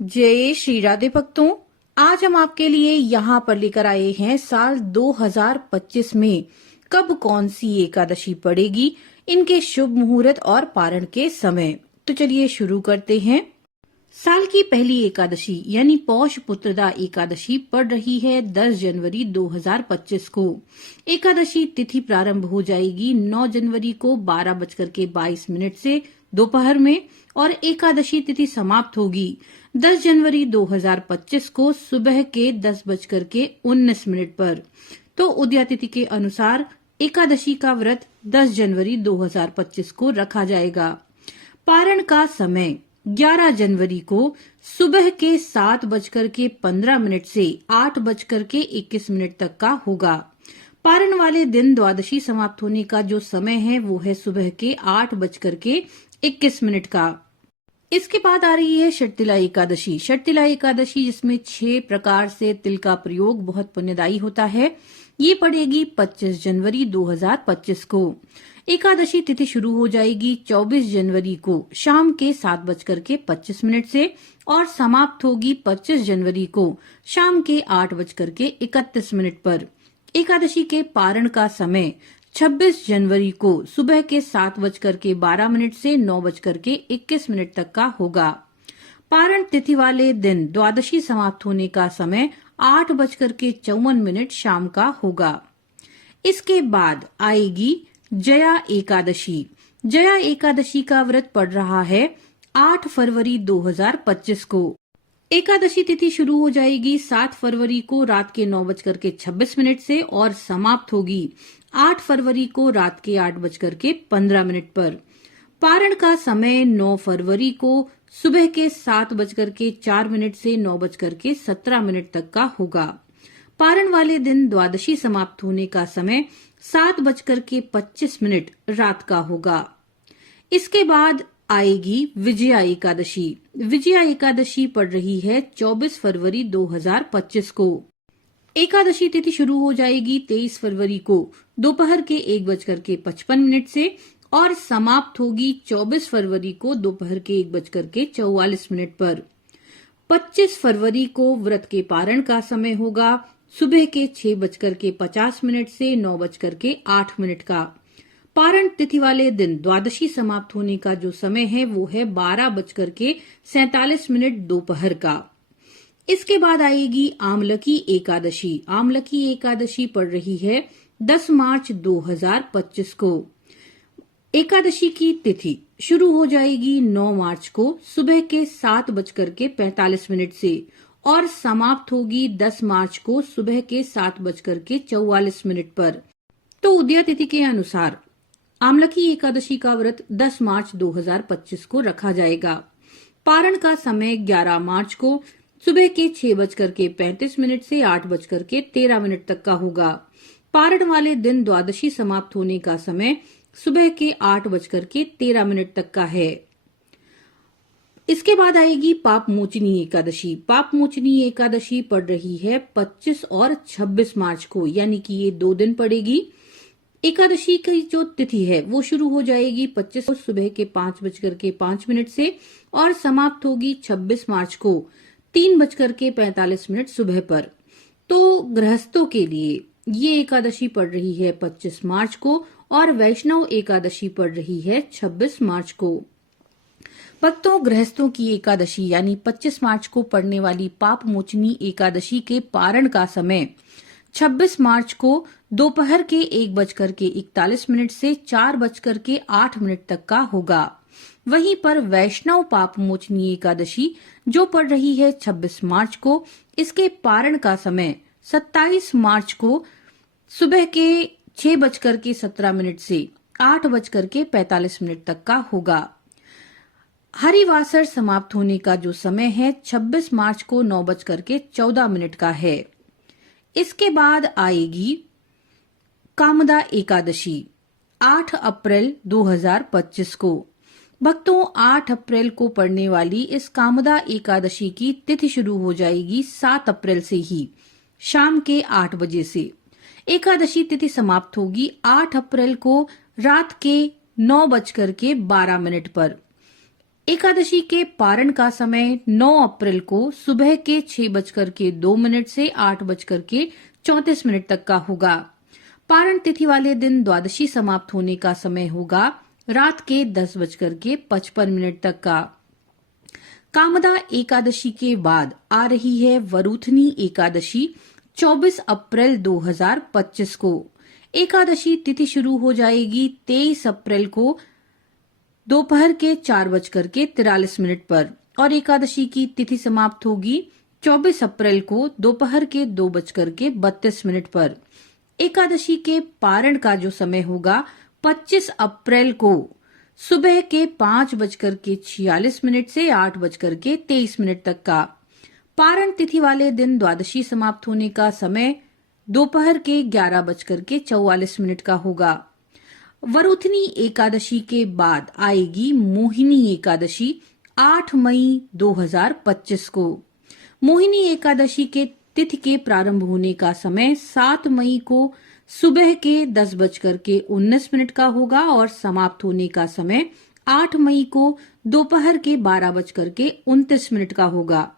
जय श्री राधे भक्तों। आज हम आपके लिए यहाँ पर लेकर आए हैं साल 2025 में कब कौन सी एकादशी पड़ेगी, इनके शुभ मुहूर्त और पारण के समय। तो चलिए शुरू करते हैं। साल की पहली एकादशी यानी पौष पुत्रदा एकादशी पड़ रही है 10 जनवरी 2025 को। एकादशी तिथि प्रारंभ हो जाएगी 9 जनवरी को 12:22 से दोपहर में और एकादशी तिथि समाप्त होगी 10 जनवरी 2025 को सुबह के 10:19 पर। तो उदया तिथि के अनुसार एकादशी का व्रत 10 जनवरी 2025 को रखा जाएगा। पारण का समय 11 जनवरी को सुबह के 7:15 से 8:21 तक का होगा। पारण वाले दिन द्वादशी समाप्त होने का जो समय है वो है सुबह के 8:21 का। इसके बाद आ रही है षटतिला एकादशी। षटतिला एकादशी जिसमें 6 प्रकार से तिल का प्रयोग बहुत पुण्यदायी होता है, ये पड़ेगी 25 जनवरी 2025 को। एकादशी तिथि शुरू हो जाएगी 24 जनवरी को शाम के 7:25 से और समाप्त होगी 25 जनवरी को शाम के 8:31 पर। एकादशी के पारण का समय 26 जनवरी को सुबह के 7:12 से 9:21 तक का होगा। पारण तिथि वाले दिन द्वादशी समाप्त होने का समय 8:54 शाम का होगा। इसके बाद आएगी जया एकादशी। जया एकादशी का व्रत पड़ रहा है 8 फरवरी 2025 को। एकादशी तिथि शुरू हो जाएगी 7 फरवरी को रात के 9:26 से और समाप्त होगी 8 फरवरी को रात के 8:15 पर। पारण का समय 9 फरवरी को सुबह के 7:04 से 9:17 तक का होगा। पारण वाले दिन द्वादशी समाप्त होने का समय 7:25 रात का होगा। इसके बाद आएगी विजया एकादशी। विजया एकादशी पड़ रही है 24 फरवरी 2025 को। एकादशी तिथि शुरू हो जाएगी 23 फरवरी को दोपहर के 1:55 से और समाप्त होगी 24 फरवरी को दोपहर के 1:44 पर। 25 फरवरी को व्रत के पारण का समय होगा सुबह के 6:50 से 9:08 का। पारण तिथि वाले दिन द्वादशी समाप्त होने का जो समय है वो है 12:47 दोपहर का। इसके बाद आएगी आमलकी एकादशी। आमलकी एकादशी पड़ रही है 10 मार्च 2025 को। एकादशी की तिथि शुरू हो जाएगी 9 मार्च को सुबह के 7:45 से और समाप्त होगी 10 मार्च को सुबह के 7:44 पर। तो उदया तिथि के अनुसार आमलकी एकादशी का व्रत 10 मार्च 2025 को रखा जाएगा। पारण का समय 11 मार्च को सुबह के 6:35 से 8:13 तक का होगा। पारण वाले दिन द्वादशी समाप्त होने का समय सुबह के 8:13 तक का है। इसके बाद आएगी पाप मोचनी एकादशी। पाप मोचनी एकादशी पड़ रही है 25 और 26 मार्च को, यानी कि ये 2 दिन पड़ेगी। एकादशी की जो तिथि है वो शुरू हो जाएगी 25 को सुबह के 5:05 से और समाप्त होगी 26 मार्च को 3:45 सुबह पर। तो गृहस्थों के लिए ये एकादशी पड़ रही है 25 मार्च को और वैष्णव एकादशी पड़ रही है 26 मार्च को। भक्तों, गृहस्थों की एकादशी यानी 25 मार्च को पड़ने वाली पाप मोचनी एकादशी के पारण का समय 26 मार्च को दोपहर के 1:41 से 4:08 तक का होगा। वहीं पर वैष्णव पाप मोचनी एकादशी जो पड़ रही है 26 मार्च को, इसके पारण का समय 27 मार्च को सुबह के 6:17 से 8:45 तक का होगा। हरिवासर समाप्त होने का जो समय है 26 मार्च को 9:14 का है। इसके बाद आएगी कामदा एकादशी 8 अप्रैल 2025 को। भक्तों, 8 अप्रैल को पड़ने वाली इस कामदा एकादशी की तिथि शुरू हो जाएगी 7 अप्रैल से ही शाम के 8 बजे से। एकादशी तिथि समाप्त होगी 8 अप्रैल को रात के 9:12 पर। एकादशी के पारण का समय 9 अप्रैल को सुबह के 6:02 से 8:34 तक का होगा। पारण तिथि वाले दिन द्वादशी समाप्त होने का समय होगा रात के 10:55 तक का। कामदा एकादशी के बाद आ रही है वरूथनी एकादशी 24 अप्रैल 2025 को। एकादशी तिथि शुरू हो जाएगी 23 अप्रैल को दोपहर के 4:43 पर और एकादशी की तिथि समाप्त होगी 24 अप्रैल को दोपहर के 2:32 पर। एकादशी के पारण का जो समय होगा 25 अप्रैल को सुबह के 5:46 से 8:23 तक का। पारण तिथि वाले दिन द्वादशी समाप्त होने का समय दोपहर के 11:44 का होगा। वरूथनी एकादशी के बाद आएगी मोहिनी एकादशी 8 मई 2025 को। मोहिनी एकादशी के तिथि के प्रारंभ होने का समय 7 मई को सुबह के 10:19 का होगा और समाप्त होने का समय 8 मई को दोपहर के 12:29 का होगा।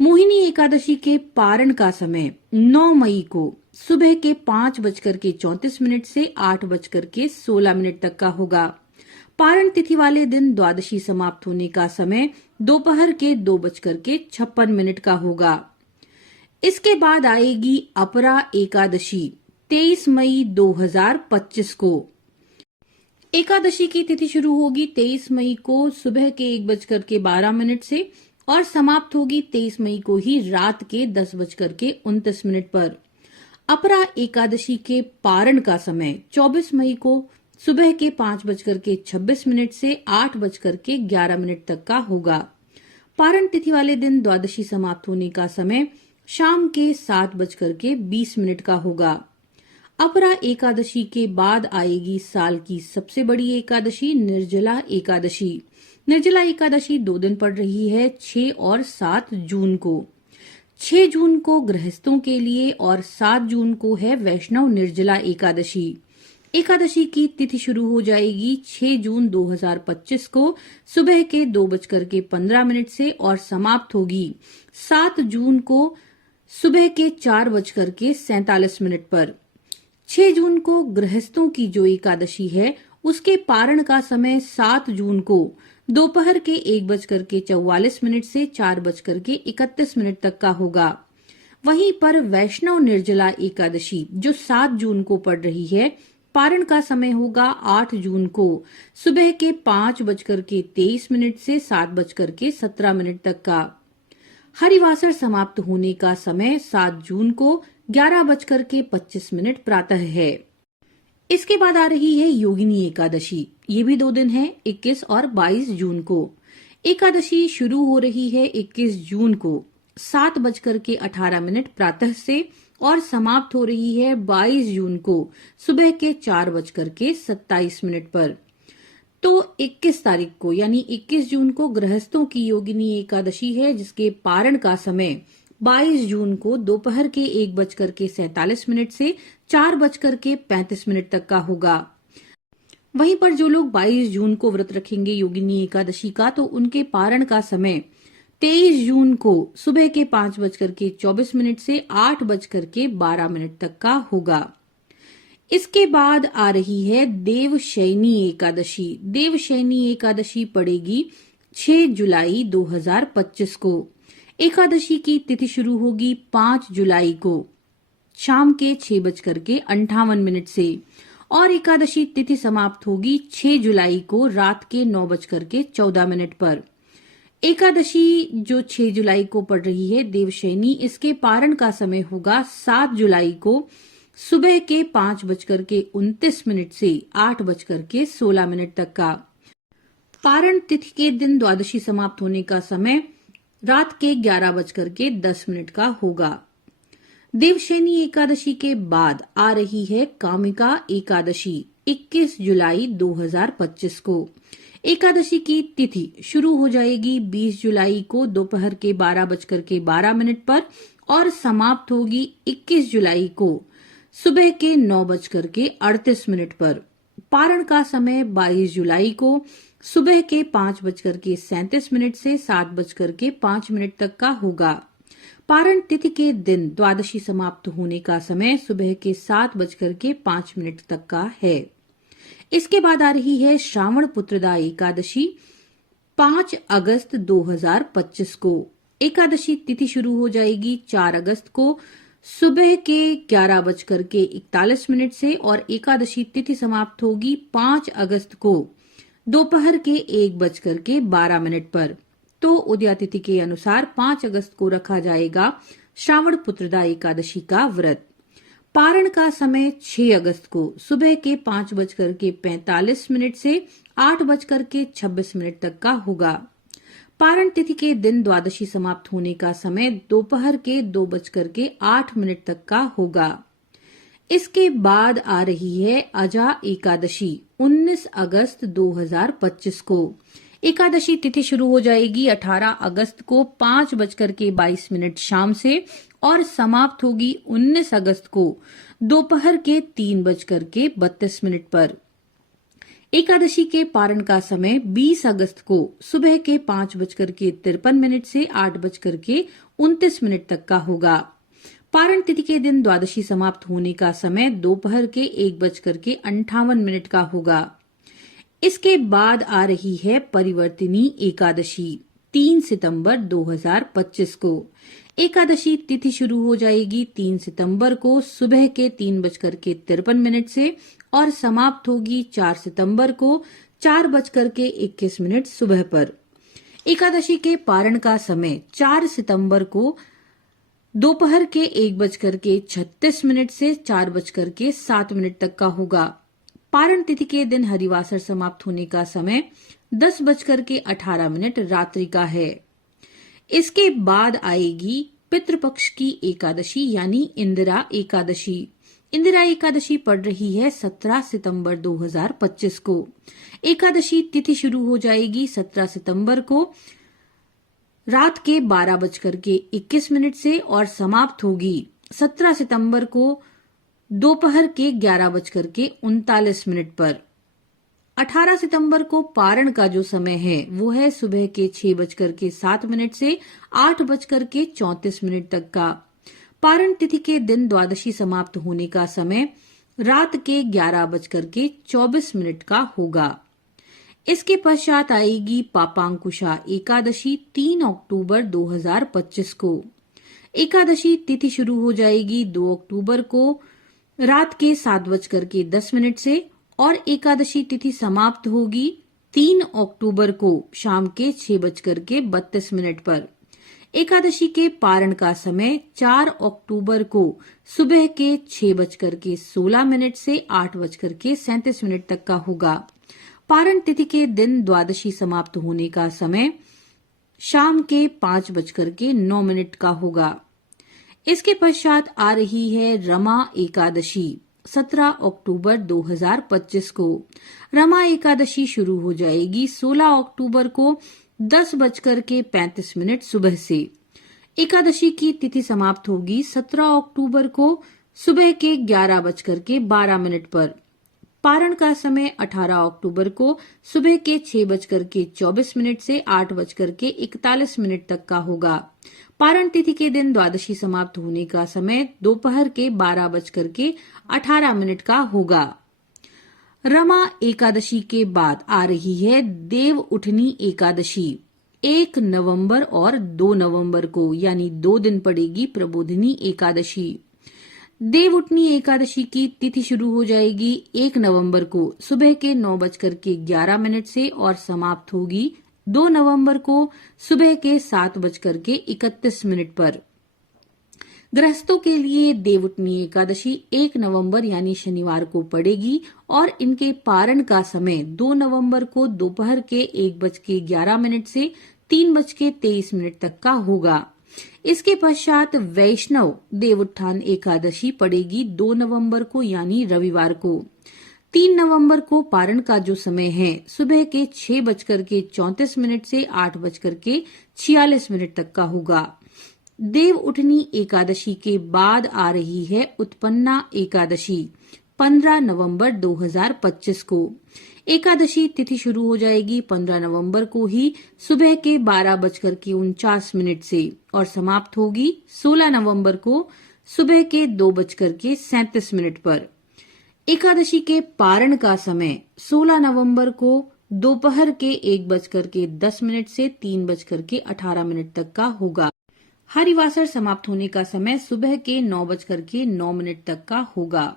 मोहिनी एकादशी के पारण का समय 9 मई को सुबह के 5:34 से 8:16 तक का होगा। पारण तिथि वाले दिन द्वादशी समाप्त होने का समय दोपहर के 2:56 का होगा। इसके बाद आएगी अपरा एकादशी 23 मई 2025 को। एकादशी की तिथि शुरू होगी 23 मई को सुबह के 1:12 से और समाप्त होगी 23 मई को ही रात के 10:29 पर। अपरा एकादशी के पारण का समय 24 मई को सुबह के 5:26 से 8:11 तक का होगा। पारण तिथि वाले दिन द्वादशी समाप्त होने का समय शाम के 7:20 का होगा। अपरा एकादशी के बाद आएगी साल की सबसे बड़ी एकादशी निर्जला एकादशी। निर्जला एकादशी 2 दिन पड़ रही है 6 और 7 जून को। 6 जून को गृहस्थों के लिए और 7 जून को है वैष्णव निर्जला एकादशी। एकादशी की तिथि शुरू हो जाएगी 6 जून 2025 को सुबह के 2:15 से और समाप्त होगी 7 जून को सुबह के 4:47 पर। 6 जून को गृहस्थों की जो एकादशी है उसके पारण का समय 7 जून को दोपहर के 1:44 से 4:31 तक का होगा। वहीं पर वैष्णव निर्जला एकादशी जो 7 जून को पड़ रही है पारण का समय होगा 8 जून को सुबह के 5:23 से 7:17 तक का। हरिवासर समाप्त होने का समय 7 जून को 11:25 प्रातः है। इसके बाद आ रही है योगिनी एकादशी। ये भी 2 दिन है 21 और 22 जून को। एकादशी शुरू हो रही है 21 जून को 7:18 प्रातः से और समाप्त हो रही है 22 जून को सुबह के 4:27 पर। तो 21 तारीख को यानी 21 जून को गृहस्थों की योगिनी एकादशी है जिसके पारण का समय 22 जून को दोपहर के 1:47 से 4:35 तक का होगा। वहीं पर जो लोग 22 जून को व्रत रखेंगे योगिनी एकादशी का तो उनके पारण का समय 23 जून को सुबह के 5:24 से 8:12 तक का होगा। इसके बाद आ रही है देवशयनी एकादशी। देवशयनी एकादशी पड़ेगी 6 जुलाई 2025 को। एकादशी की तिथि शुरू होगी 5 जुलाई को शाम के 6:58 से और एकादशी तिथि समाप्त होगी 6 जुलाई को रात के 9:14 पर। एकादशी जो 6 जुलाई को पड़ रही है देवशयनी इसके पारण का समय होगा 7 जुलाई को सुबह के 5:29 से 8:16 तक का। पारण तिथि के दिन द्वादशी समाप्त होने का समय रात के 11:10 का होगा। देवशयनी एकादशी के बाद आ रही है कामिका एकादशी 21 जुलाई 2025 को। एकादशी की तिथि शुरू हो जाएगी 20 जुलाई को दोपहर के 12:12 पर और समाप्त होगी 21 जुलाई को सुबह के 9:38 पर। पारण का समय 22 जुलाई को सुबह के 5:37 से 7:05 तक का होगा। पारण तिथि के दिन द्वादशी समाप्त होने का समय सुबह के 7:05 तक का है। इसके बाद आ रही है श्रावण पुत्रदा एकादशी 5 अगस्त 2025 को। एकादशी तिथि शुरू हो जाएगी 4 अगस्त को सुबह के 11:41 से और एकादशी तिथि समाप्त होगी 5 अगस्त को दोपहर के 1:12 पर। तो उदया तिथि के अनुसार 5 अगस्त को रखा जाएगा श्रावण पुत्रदा एकादशी का व्रत। पारण का समय 6 अगस्त को सुबह के 5:45 से 8:26 तक का होगा। पारण तिथि के दिन द्वादशी समाप्त होने का समय दोपहर के 2:08 तक का होगा। इसके बाद आ रही है अजा एकादशी 19 अगस्त 2025 को। एकादशी तिथि शुरू हो जाएगी 18 अगस्त को 5:22 शाम से और समाप्त होगी 19 अगस्त को दोपहर के 3:32 पर। एकादशी के पारण का समय 20 अगस्त को सुबह के 5:53 से 8:29 तक का होगा। पारण तिथि के दिन द्वादशी समाप्त होने का समय दोपहर के 1:58 का होगा। इसके बाद आ रही है परिवर्तिनी एकादशी 3 सितंबर 2025 को। एकादशी तिथि शुरू हो जाएगी 3 सितंबर को सुबह के 3:53 से और समाप्त होगी 4 सितंबर को 4:21 सुबह पर। एकादशी के पारण का समय 4 सितंबर को दोपहर के 1:36 से 4:07 तक का होगा। पारण तिथि के दिन हरिवासर समाप्त होने का समय 10:18 रात्रि का है। इसके बाद आएगी पितृपक्ष की एकादशी यानी इंदिरा एकादशी। इंदिरा एकादशी पड़ रही है 17 सितंबर 2025 को। एकादशी तिथि शुरू हो जाएगी 17 सितंबर को रात के 12:21 से और समाप्त होगी 17 सितंबर को दोपहर के 11:39 पर। 18 सितंबर को पारण का जो समय है वो है सुबह के 6:07 से 8:34 तक का। पारण तिथि के दिन द्वादशी समाप्त होने का समय रात के 11:24 का होगा। इसके पश्चात आएगी पापांकुशा एकादशी 3 अक्टूबर 2025 को। एकादशी तिथि शुरू हो जाएगी 2 अक्टूबर को रात के 7:10 से और एकादशी तिथि समाप्त होगी 3 अक्टूबर को शाम के 6:32 पर। एकादशी के पारण का समय 4 अक्टूबर को सुबह के 6:16 से 8:37 तक का होगा। पारण तिथि के दिन द्वादशी समाप्त होने का समय शाम के 5:09 का होगा। इसके पश्चात आ रही है रमा एकादशी 17 अक्टूबर 2025 को। रमा एकादशी शुरू हो जाएगी 16 अक्टूबर को 10:35 सुबह से। एकादशी की तिथि समाप्त होगी 17 अक्टूबर को सुबह के 11:12 पर। पारण का समय 18 अक्टूबर को सुबह के 6:24 से 8:41 तक का होगा। पारण तिथि के दिन द्वादशी समाप्त होने का समय दोपहर के 12:18 का होगा। रमा एकादशी के बाद आ रही है देव उठनी एकादशी 1 नवंबर और 2 नवंबर को, यानी 2 दिन पड़ेगी प्रबोधिनी एकादशी। देव उठनी एकादशी की तिथि शुरू हो जाएगी 1 नवंबर को सुबह के 9:11 से और समाप्त होगी 2 नवंबर को सुबह के 7:31 पर। गृहस्थों के लिए देवउठनी एकादशी 1 नवंबर यानी शनिवार को पड़ेगी और इनके पारण का समय 2 नवंबर को दोपहर के 1:11 से 3:23 तक का होगा। इसके पश्चात वैष्णव देवउत्थान एकादशी पड़ेगी 2 नवंबर को यानी रविवार को। 3 नवंबर को पारण का जो समय है सुबह के 6:34 से 8:46 तक का होगा। देव उठनी एकादशी के बाद आ रही है उत्पन्ना एकादशी 15 नवंबर 2025 को। एकादशी तिथि शुरू हो जाएगी 15 नवंबर को ही सुबह के 12:49 से और समाप्त होगी 16 नवंबर को सुबह के 2:37 पर। एकादशी के पारण का समय 16 नवंबर को दोपहर के 1:10 से 3:18 तक का होगा। हरिवासर समाप्त होने का समय सुबह के 9:09 तक का होगा।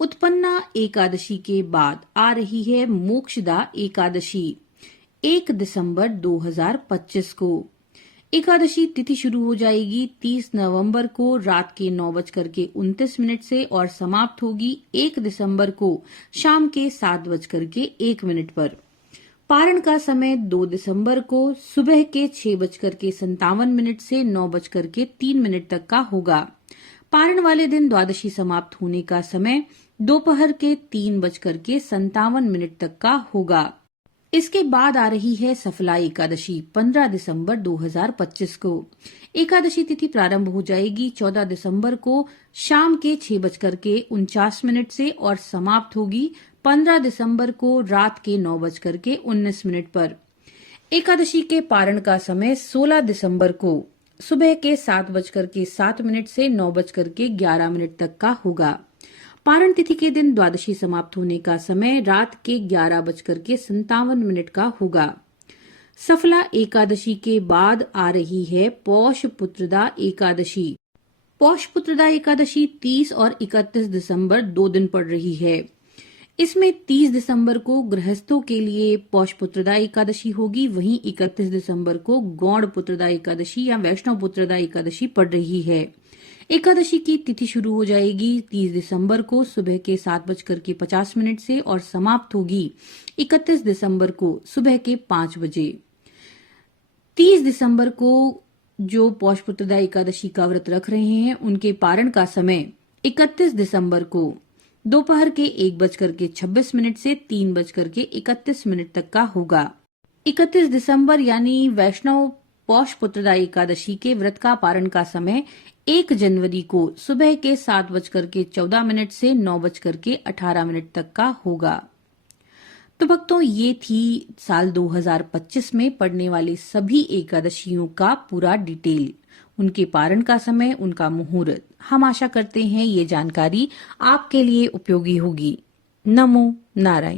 उत्पन्ना एकादशी के बाद आ रही है मोक्षदा एकादशी 1 दिसंबर 2025 को। एकादशी तिथि शुरू हो जाएगी 30 नवंबर को रात के 9:29 से और समाप्त होगी 1 दिसंबर को शाम के 7:01 पर। पारण का समय 2 दिसंबर को सुबह के 6:57 से 9:03 तक का होगा। पारण वाले दिन द्वादशी समाप्त होने का समय दोपहर के 3:57 तक का होगा। इसके बाद आ रही है सफला एकादशी 15 दिसंबर 2025 को। एकादशी तिथि प्रारंभ हो जाएगी 14 दिसंबर को शाम के 6:49 से और समाप्त होगी 15 दिसंबर को रात के 9:19 पर। एकादशी के पारण का समय 16 दिसंबर को सुबह के 7:07 से 9:11 तक का होगा। पारण तिथि के दिन द्वादशी समाप्त होने का समय रात के 11:57 का होगा। सफला एकादशी के बाद आ रही है पौष पुत्रदा एकादशी। पौष पुत्रदा एकादशी 30 और 31 दिसंबर 2 दिन पड़ रही है। इसमें 30 दिसंबर को गृहस्थों के लिए पौष पुत्रदा एकादशी होगी, वहीं 31 दिसंबर को गौड़ पुत्रदा एकादशी या वैष्णव पुत्रदा एकादशी पड़ रही है। एकादशी की तिथि शुरू हो जाएगी 30 दिसंबर को सुबह के 7:50 से और समाप्त होगी 31 दिसंबर को सुबह के 5 बजे। 30 दिसंबर को जो पौष पुत्रदा एकादशी का व्रत रख रहे हैं उनके पारण का समय 31 दिसंबर को दोपहर के 1:26 से 3:31 तक का होगा। 31 दिसंबर यानी वैष्णव पौष पुत्रदा एकादशी के व्रत का पारण का समय 1 जनवरी को सुबह के 7:14 से 9:18 तक का होगा। तो भक्तों, ये थी साल 2025 में पड़ने वाली सभी एकादशियों का पूरा डिटेल, उनके पारण का समय, उनका मुहूर्त। हम आशा करते हैं ये जानकारी आपके लिए उपयोगी होगी। नमो नारायण।